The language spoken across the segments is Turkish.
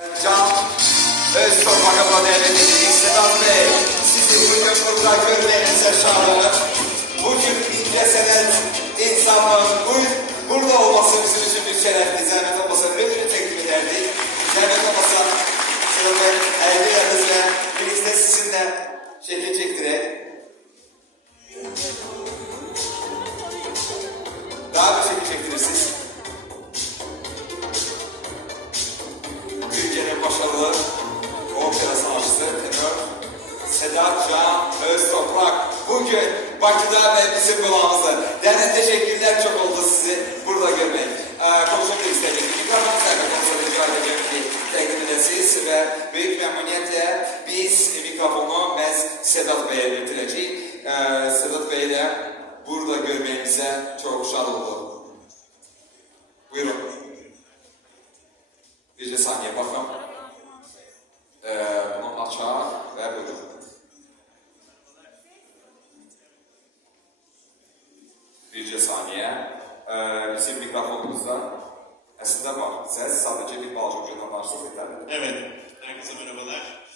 Can öz torpağıma devredildik. Sedat Bey, sizi bugün burada görmenize şahanım. Bugün ince senet insanlığın burada olması bizim için bir şerefti. Zahmet olmasa ödülü teklif ederdik. Zahmet olmasa Sedat Bey, elbirlerinizle birlikte sizinle şekil çektirek. Daha bir şekil çektirirsiniz. Türkiye'nin başarılı opera sanatçısı tenör Sedat Can Öztoprak bugün Bakı'da ve bizim kulağımızda. Dernek teşekkürler çok oldu sizi burada görmek. Konuşmak istedik. Mikrofon sahibi konuşmak rica edeceğim teklif edesiz ve büyük memnuniyetle biz mikrofonu Sedat Bey'e getireceğiz. Sedat Bey'le burada görmemize çok şad oldu. Buyurun. Bir saniye bakın. Bunu açar ve buyurun. Bir saniye. Bizim mikrofonumuzda aslında var. Ses sadece bir balcıkçıdan varsa yeterli. Evet. Herkese merhabalar.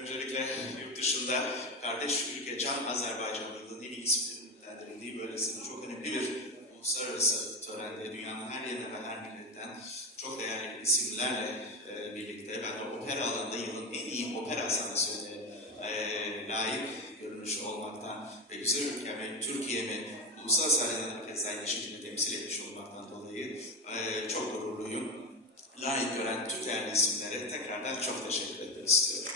Öncelikle yurt dışında kardeş ülke Can Azerbaycanlı'nın en iyi isimlendirildiği böylesine çok önemli bir uluslararası törende dünyanın her yerine ve her milletten çok değerli isimlerle birlikte ben de opera alanında yılın en iyi opera sanatçısına layık görünüş olmaktan ve güzel ülkemi, Türkiye'mi uluslararası arenada herkesten aynı şekilde temsil etmiş olmaktan dolayı çok gururluyum. Layık gören tüm değerli isimlere tekrardan çok teşekkür etmek istiyorum.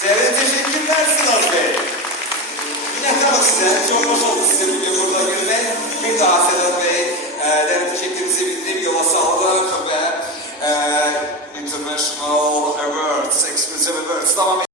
Teşekkürler Sedat Bey. Minnettarım size. Çok hoş oldu size bugün burada görmek. Bir daha Sedat Bey, teşekkürümüzü bildirip yola sağlık ve International Awards, Exclusive Awards. Tamam.